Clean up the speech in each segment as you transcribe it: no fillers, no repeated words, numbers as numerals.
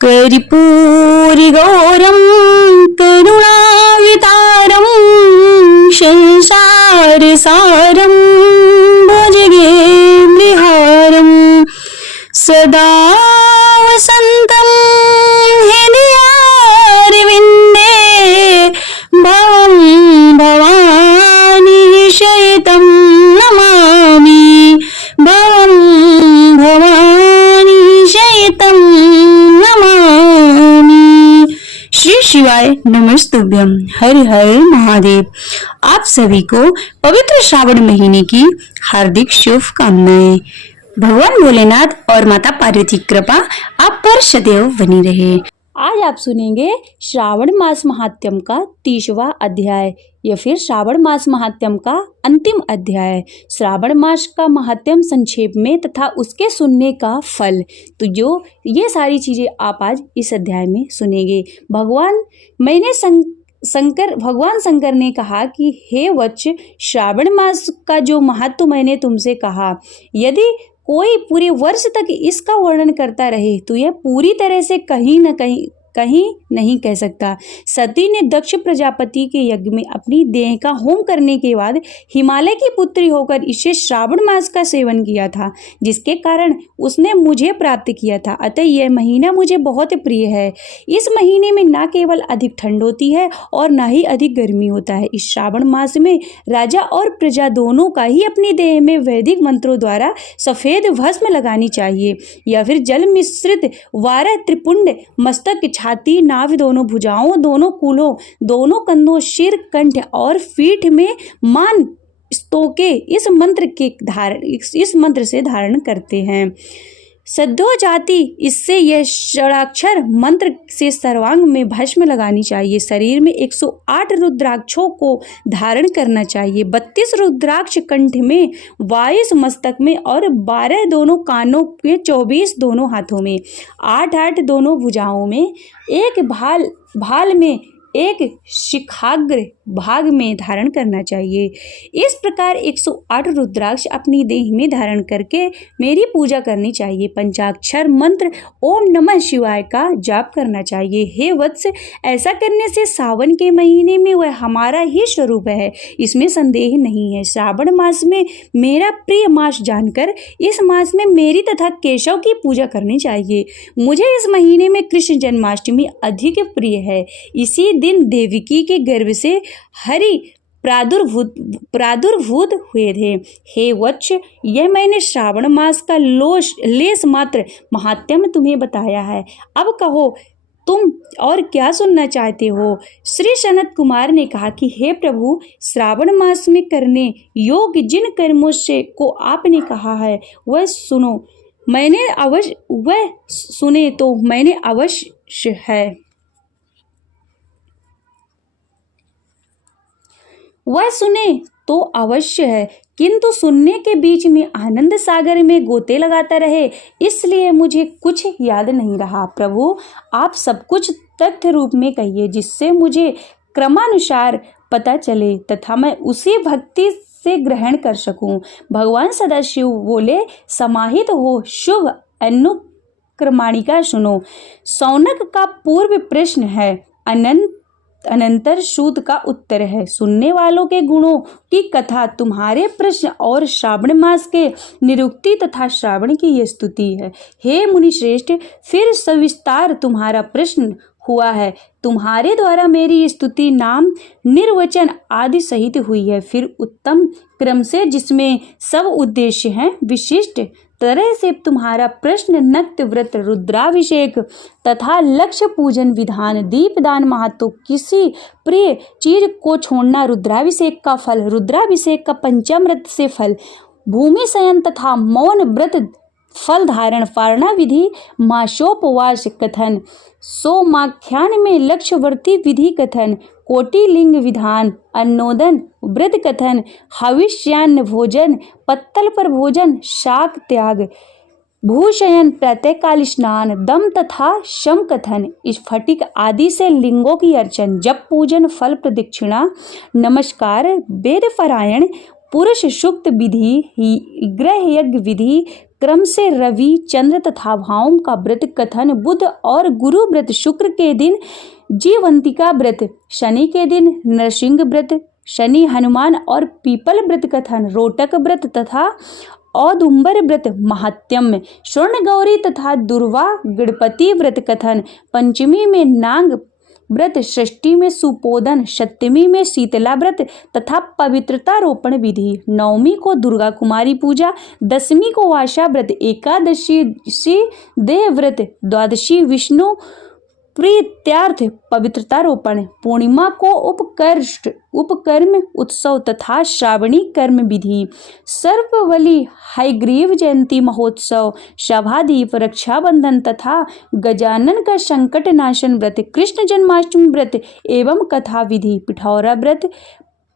कर्पूरगौरं करुणावतारं संसारसारं भुजगेन्द्रहारं सदा वसन्तं हृदयारविन्दे भवं भवानी शयितं नमामि भवं भवानी शयितं नमामि। श्री शिवाय नमस्तुभ्यं। हर हर महादेव। आप सभी को पवित्र श्रावण महीने की हार्दिक शुभकामनाएं। भगवान भोलेनाथ और माता पार्वती कृपा आप पर सदैव बनी रहे। आज आप सुनेंगे श्रावण मास महात्म्य का 30वां अध्याय या फिर श्रावण मास महात्म्य का अंतिम अध्याय। श्रावण मास का महात्म्य संक्षेप में तथा उसके सुनने का फल, तो जो ये सारी चीजें आप आज इस अध्याय में सुनेंगे। भगवान शंकर ने कहा कि हे वत्स, श्रावण मास का जो महत्व मैंने तुमसे कहा, यदि कोई पूरे वर्ष तक इसका वर्णन करता रहे तो यह पूरी तरह से कहीं नहीं कह सकता। सती ने दक्ष प्रजापति के यज्ञ में अपनी देह का होम करने के बाद हिमालय की पुत्री होकर इसे श्रावण मास का सेवन किया था, जिसके कारण उसने मुझे प्राप्त किया था। अतः यह महीना मुझे बहुत प्रिय है। इस महीने में न केवल अधिक ठंड होती है और न ही अधिक गर्मी होता है। इस श्रावण मास में राजा और प्रजा दोनों का ही अपनी देह में वैदिक मंत्रों द्वारा सफेद भस्म लगानी चाहिए या फिर जल मिश्रित 12 त्रिपुंड मस्तक, छाती, नाभि, दोनों भुजाओं, दोनों कूल्हों, दोनों कंधों, सिर, कंठ और पीठ में मान स्तोके इस मंत्र से धारण करते हैं। सद्यो जाति इससे यह षडाक्षर मंत्र से सर्वांग में भस्म लगानी चाहिए। शरीर में 108 रुद्राक्षों को धारण करना चाहिए। 32 रुद्राक्ष कंठ में, 22 मस्तक में और 12 दोनों कानों के, 24 दोनों हाथों में, 8 दोनों भुजाओं में, एक भाल में, एक शिखाग्र भाग में धारण करना चाहिए। इस प्रकार 108 रुद्राक्ष अपनी देह में धारण करके मेरी पूजा करनी चाहिए। पंचाक्षर मंत्र ओम नमः शिवाय का जाप करना चाहिए। हे वत्स, ऐसा करने से सावन के महीने में वह हमारा ही स्वरूप है, इसमें संदेह नहीं है। श्रावण मास में मेरा प्रिय मास जानकर इस मास में मेरी तथा केशव की पूजा करनी चाहिए। मुझे इस महीने में कृष्ण जन्माष्टमी अधिक प्रिय है। इसी दिन देवकी के गर्भ से हरि प्रादुर्भूत हुए थे। हे वत्स, यह मैंने श्रावण मास का लेस मात्र महात्म्य तुम्हें बताया है। अब कहो, तुम और क्या सुनना चाहते हो? श्री सनत कुमार ने कहा कि हे प्रभु, श्रावण मास में करने योग्य जिन कर्मों से को आपने कहा है वह मैंने सुने तो अवश्य है, किंतु सुनने के बीच में आनंद सागर में गोते लगाता रहे, इसलिए मुझे कुछ याद नहीं रहा। प्रभु, आप सब कुछ तथ्य रूप में कहिए, जिससे मुझे क्रमानुसार पता चले तथा मैं उसी भक्ति से ग्रहण कर सकूं। भगवान सदाशिव बोले, समाहित हो शुभ अनुक्रमाणिका सुनो। शौनक का पूर्व प्रश्न है, अनंतर सूत का उत्तर है। सुनने वालों के गुणों की कथा तुम्हारे प्रश्न और श्रावण मास के निरुक्ति तथा श्रावण की यह स्तुति है। हे मुनि श्रेष्ठ, फिर सविस्तार तुम्हारा प्रश्न हुआ है। तुम्हारे द्वारा मेरी स्तुति नाम निर्वचन आदि सहित हुई है। फिर उत्तम क्रम से, जिसमें सब उद्देश्य हैं, विशिष्ट तरह से तुम्हारा प्रश्न नक्त व्रत, रुद्राभिषेक तथा लक्ष्य पूजन विधान, दीपदान महत्व, किसी प्रिय चीज को छोड़ना, रुद्राभिषेक का फल, रुद्राभिषेक का पंचामृत से फल, भूमि शयन तथा मौन व्रत फल धारण, पारणा विधि, मासोपवास कथन, सोमाख्यान में लक्ष्यवर्ती विधि कथन, कोटिलिंग विधान, अन्नोदन व्रत कथन, हविष्यान्न भोजन, पत्तल पर भोजन, शाक त्याग, भूशयन, प्रातःकाल स्नान, दम तथा शम कथन, स्फटिक आदि से लिंगों की अर्चन, जप पूजन, फल प्रदक्षिणा, नमस्कार, वेद पारायण, पुरुष सूक्त विधि, गृह यज्ञ विधि, क्रम से रवि, चंद्र तथा भावों का व्रत कथन, बुध और गुरु व्रत, शुक्र के दिन जीवंतिका व्रत, शनि के दिन नरसिंह व्रत, शनि हनुमान और पीपल व्रत कथन, रोटक व्रत तथा औदुंबर व्रत महात्म्य, स्वर्ण गौरी तथा दुर्वा गणपति व्रत कथन, पंचमी में नाग व्रत, षष्ठी में सुपोदन, सप्तमी में शीतला व्रत तथा पवित्रता रोपण विधि, नवमी को दुर्गा कुमारी पूजा, दशमी को आशा व्रत, एकादशी देह व्रत, द्वादशी विष्णु प्रीत्यार्थ पवित्रता रोपण, पूर्णिमा को उपकर्म उत्सव तथा श्रावणी कर्म विधि, सर्पबलि, हयग्रीव जयंती महोत्सव, शभादीप, रक्षाबंधन तथा गजानन का संकट नाशन व्रत, कृष्ण जन्माष्टमी व्रत एवं कथा विधि, पिठौरा व्रत,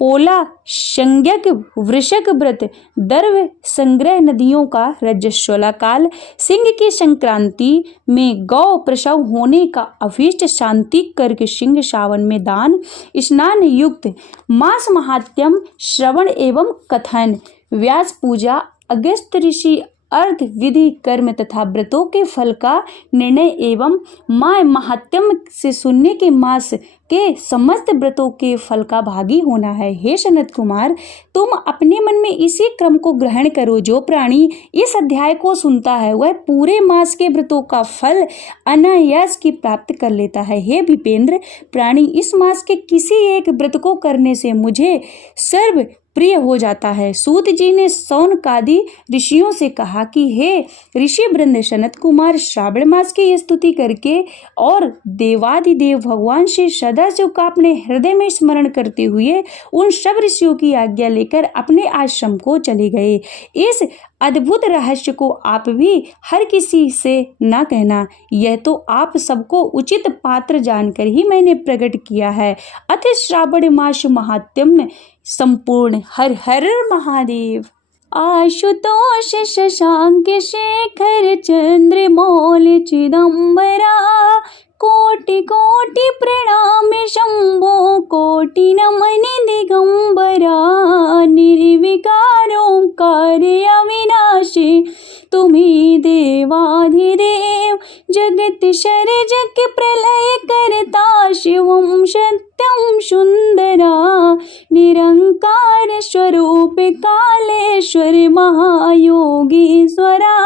पोला संज्ञक वृषक व्रत, दर्भ संग्रह, नदियों का रजस्वला काल, सिंह की संक्रांति में गौ प्रसव होने का अभीष्ट शांति करके सिंह सावन में दान, स्नान युक्त मास महात्म्य, श्रवण एवं कथन, व्यास पूजा, अगस्त ऋषि अर्थ विधि कर्म तथा व्रतों के फल का निर्णय एवं माय महात्म्य से सुनने के मास के समस्त व्रतों के फल का भागी होना है। हे सनत कुमार, तुम अपने मन में इसी क्रम को ग्रहण करो। जो प्राणी इस अध्याय को सुनता है वह पूरे मास के व्रतों का फल अनायास की प्राप्त कर लेता है। हे विपेंद्र, प्राणी इस मास के किसी एक व्रत को करने से मुझे सर्व प्रिय हो जाता है। सूत जी ने सौनकादि ऋषियों से कहा कि हे ऋषि वृंद, सनत कुमार श्रावण मास की स्तुति करके और देवादिदेव भगवान से सदाशिव का अपने हृदय में स्मरण करते हुए उन सब ऋषियों की आज्ञा लेकर अपने आश्रम को चले गए। इस अद्भुत रहस्य को आप भी हर किसी से न कहना, यह तो आप सबको उचित पात्र जानकर ही मैंने प्रकट किया है। अथ श्रावण मास महात्म्य संपूर्ण। हर हर महादेव। आशुतोष शशांक शेखर चंद्र मौल चिदंबरा, कोटि कोटि प्रणाम शंभो, कोटि नमन दिगंबरा, निर्विकारोंकार अविनाशी, तुम्ही देवाधिदेव, जगत सर्जक प्रलय करता, शिवं सत्यं सुंदरा, निरंकार स्वरूप कालेश्वर महायोगीश्वरा,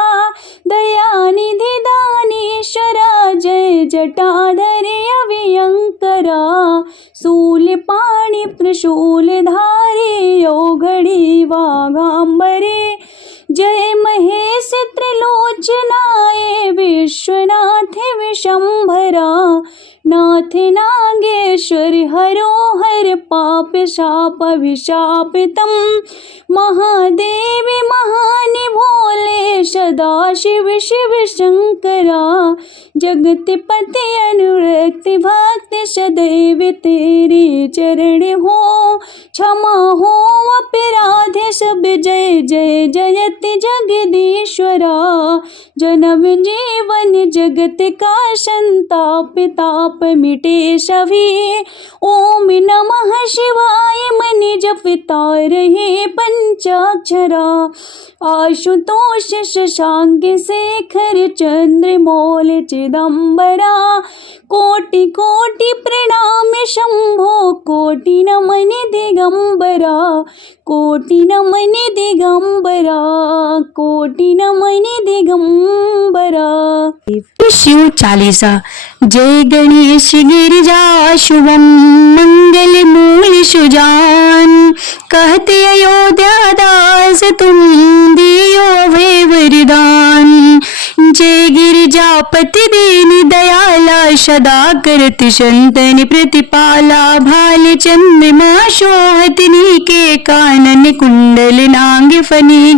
दयानिधि दानेश्वरा, जय जटाधर अभियंकरा, शूलपाणि त्रिशूलधारी, योगड़ी वागांबरे, जय महेश त्रिलोचनाय, विश्वनाथ विशंभरा, नाथ नागेश्वर हरो हर पाप शाप अभिशापितम, महादेव महान भोले, सदाशिव शिव शंकरा, जगत पति अनुरक्त भक्त, सदैव तेरे चरण हो, क्षमा हो अपराध सब, जय जय जयति जगदीश्वरा, जन्म जीवन जगत का संताप ताप मिटे सभी, ओम नमः शिवाय मन जपता रहे पंचाक्षरा, आशुतोष शशांक शेखर चंद्र मौल चिदंबरा, कोटि कोटि प्रणाम शंभो, कोटि नमन दिगंबरा, कोटि नमन दिगंबरा, कोटि नमन दिगंबरा। शिव चालीसा। जय गणेश गिरिजा शुभम, मंगल मूल सुजान, कहते अयोध्या दास तुम दियो वे वरदान, जय गिरिजापति दीन दयाला, सदा करत संतन प्रतिपाला, भाल चंद्रमा शोहतनी के कानन कुंडल नांग फनी,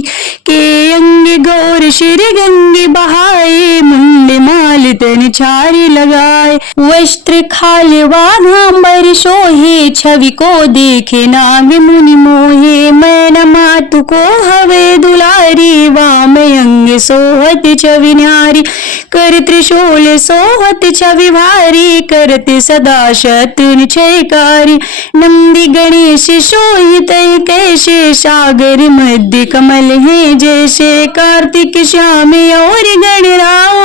के अंग गौर शिर गंगे बहाए, मुंड माल तन छारी लगाए, वस्त्र खाल वाघांबर सोहे, छवि को देखे नाग मुनि मोहे, मैन मातु को हवे दुलारी, वाम अंग सोहत छवि निहारी। कर त्रिशूल सोहत छवि भारी, करते सदा शत्रु निक्षयकारी। नंदी गणेश शोहित कैसे, सागर मध्य कमल है जैसे। कार्तिक श्याम और गणराओ,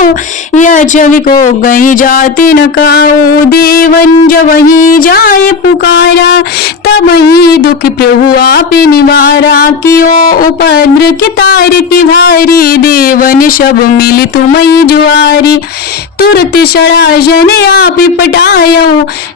यह छवि को कहीं जाते न काओ। देवन जब वहीं जाए पुकारा, तब वहीं दुख प्रभु आप निवारा। कियो उपद्र के तार की भारी, देवन सब मिल तुम्हें जुआरी। तुरत षडाजन आप पटायो,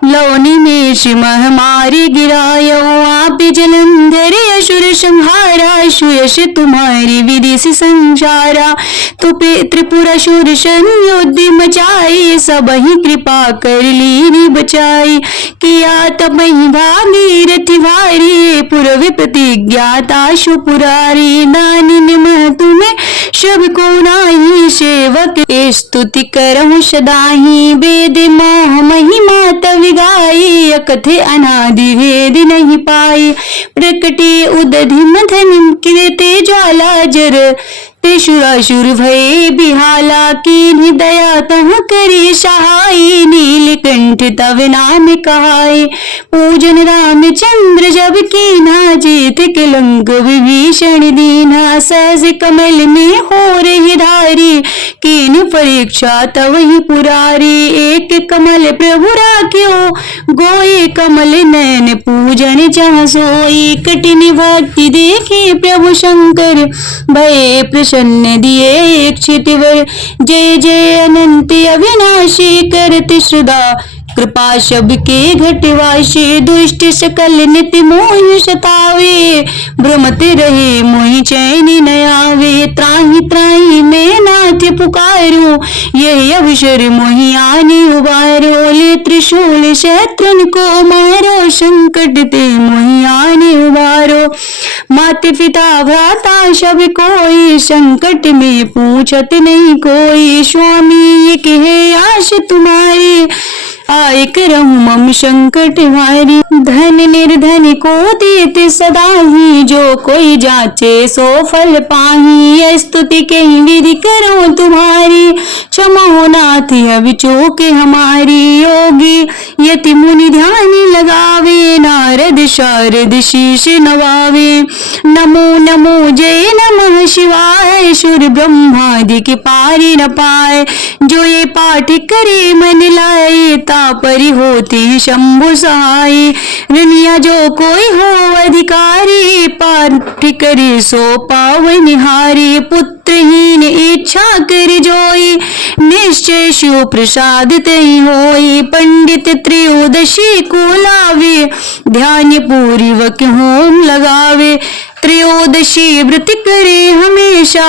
लौ निमेष महामारी गिरायो। आप जलंधर असुर संहारा, सुयश तुम्हारी विधि से संसारा। तो त्रिपुरासुर संयुद्ध मचाई, सब ही कृपा कर लीनी बचाई। किया तब ही भागीरथ भारी, पूर्व प्रतिज्ञाता सुपुरारी। दानिन मह तुम्हें सब को नाही, सेवक स्तुति करहु सदाही। वेद मोह महिमा तव गाई, अकथे अनादि वेद नहीं पाई। प्रकटे उदधि मथन कीर्ते ज्वाला, जर त्रिशुरासुर भय बिहाला। कीन्हि दया तह करी सहाय, नीलकंठ तव नाम कहाय। पूजन रामचंद्र जब कीन्हा, जेत कलंक विभीषण दीन्हा। सहज कमल में हो रही धारी, कीन्ह परीक्षा तव ही पुरारी। एक कमल प्रभु राख्यो, गोए कमल नयन पूजन जहाँ सोई। कठिन भक्ति देखे प्रभु शंकर, भय प्रसन्न दिए एक छितवर। जय जय अनंत अविनाशी, करते सदा कृपा सबके घटवाशी। दुष्ट सकल नित्य मोहि सतावे, भ्रमत रहे मोहि चैन न आवे। त्राहि त्राहि मैं नाथ पुकारो, यही अवसर मोहि आने उबारो। ले त्रिशूल शत्रुन को मारो, संकट ते मोहि आने उबारो। माता पिता भ्राता सब कोई, संकट में पूछत नहीं कोई। स्वामी एक है आश तुम्हारी, आय करहु मम संकट भारी। धन निर्धन को देते सदा ही, जो कोई जाचे सो फल पाही। स्तुति के विधि करो तुम्हारी, क्षमा हो नाथ अब चूक हमारी। योगी यति मुनि ध्यान लगावे, नारद शारद शीश नवावे। नमो नमो जय नमः शिवाय, सुर ब्रह्मादि के पारी न पाए। जो ये पाठ करे मन लाए, तापरि होते शंभु सहाय। रनिया जो कोई हो अधिकारी, पाठ करे सो पावन निहारी। पुत्रहीन इच्छा कर जोई, निश्चय शिव प्रसाद तई होई। पंडित त्रयोदशी को लावे, ध्यान पूर्वक होम लगावे। त्रयोदशी व्रत करे हमेशा,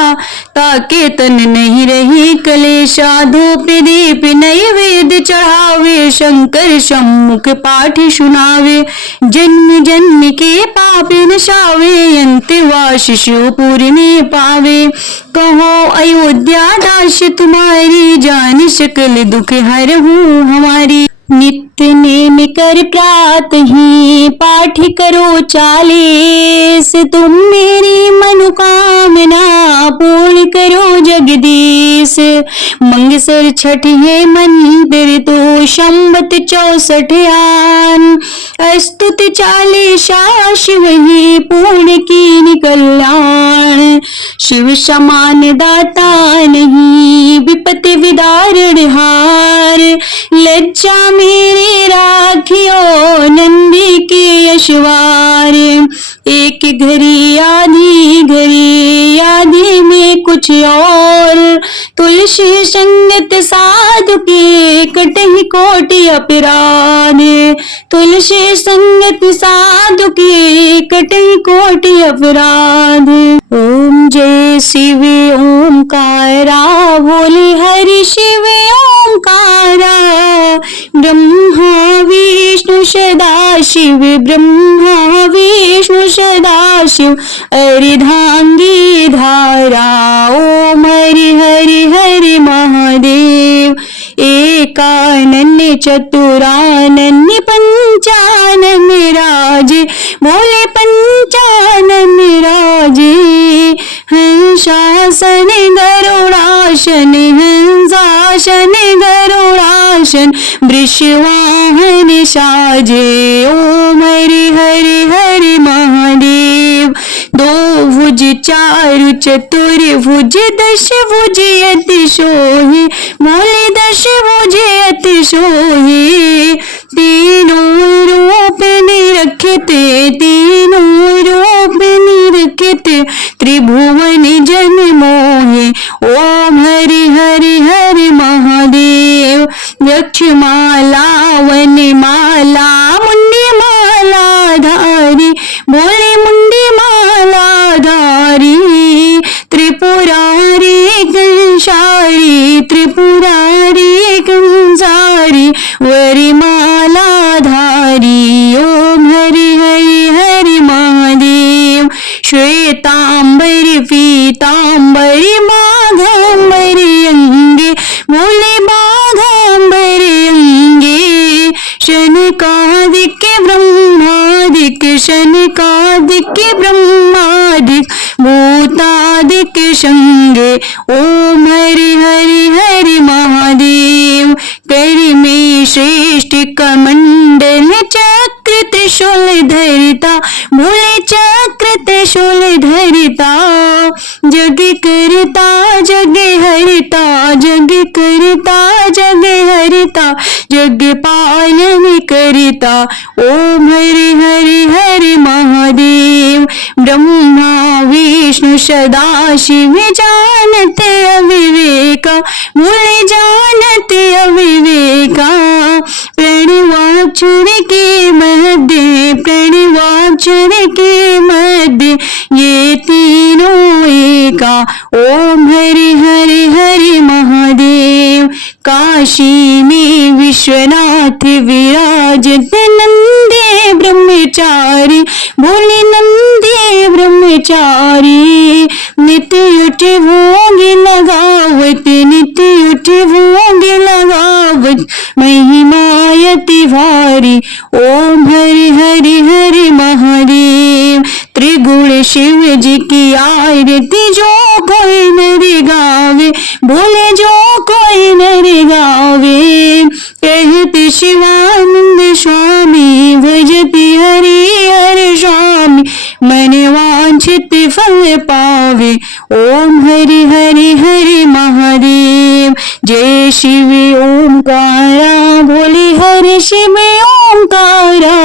ताके तन नहीं रही कलेशा। धूप दीप नैवेद चढ़ावे, शंकर सम्मुख पाठ सुनावे। जन्म जन्म के पाप नशावे, अंतवास शिवपुर में पावे। कहो अयोध्या दास तुम्हारी, जान सकल दुख हरहूं हमारी। नित्य नेम कर प्रात ही, पाठ करो 40। तुम मेरी मनोकामना पूर्ण करो जगदीश। मंगसर छठ है मंदिर तो, संवत 64 आन। स्तुति 40 शिव ही, पूर्ण की कल्याण। शिव समान दाता नहीं, विपत्ति विदारण हार। लज्जा मेरे राखियो, नंदी के यशवार। एक घड़ी आधी घड़ी, आधी में कुछ और। तुलसी संगत साधु के, कटहि कोटि अपराध। तुलसी संगत साधु के, कटहि कोटि अपराध। ओम जय शिव ओंकारा, बोले हरि शिव ओंकारा। ब्रह्मा विष्णु सदा शिव, ब्रह्मा विष्णु सदा शिव। अर्धांगी धारा, ओम हरि हरि हरि महादेव। एकानन्य चतुरानन्य पंचानन राजे, बोले पंचानन राजे। हंसासन गरुडासन हंसासन गरुडासन वृषवाहन साजे ओम हरि हरि हरि महादेव। दो भुज चारु चतुर्भुज दश भुज अति सोहे बोले दश भुज अति सोहे। तीनों रूप निरखते तीनों रूप निरखते त्रिभुवन जन मोहे ओम हरि हरि हरि महादेव। यक्षमाला वनमाला मुंडी माला धारी बोले मुंडी माला धारी। त्रिपुरारी कंसारी त्रिपुरारी कंसारी वरिमाला धारी ओम हरि हरि हरि महादेव। श्वेतांबरी पीतांबरी माघांबरी अंगे बोले माघांबरी अंगे। शनकादिक ब्रह्मादिक शनकादिक ब्रह्मादिक भूतादिक संगे ओम हरि हरि हरि महादेव। कर में श्रेष्ठ कमंडल चक्र त्रिशूल धरिता बोले चक्र त्रिशूल धरिता। जग करता जग हरिता जग करता जग हरिता जग पालन करता ओम हरि हरि हरि महादेव। ब्रह्मा विष्णु सदा शिव जानते अविवेका बोले जानते अविवेका। प्रणवाक्षर के मध्य प्रणवाक्षर के मध्य ये तीनों एका ओम हरि हरि हरि महादेव। काशी में विश्वनाथ विराजते नंदे ब्रह्मचारी बोले नंदे ब्रह्मचारी। नित्य उठ भोग लगावत नित्य उठ भोग लगावत महिमायति भारी ओम हरि हरि हरि महादेव। त्रिगुण शिव जी की आरती जो कोई नर गावे बोले जो कोई नर गावे। कहते शिवानंद स्वामी भजति हरि हरि स्वामी मन वांछित फल पावे ओम हरि हरि हरि महादेव। जय शिव ओंकारा बोले हरि शिव ओंकारा।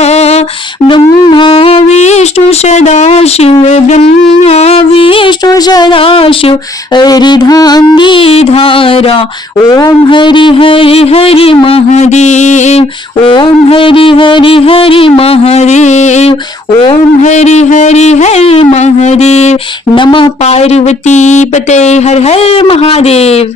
ब्रह्मा विष्णु सदा शिव ब्रह्मा विष्णु सदा शिव हरिधांगी धारा ओम हरि हरि हरि महादेव। ओम हरि हरि हरि महादेव ओम हरि हरि हरि महादेव। नमः पार्वती पते हर हर महादेव।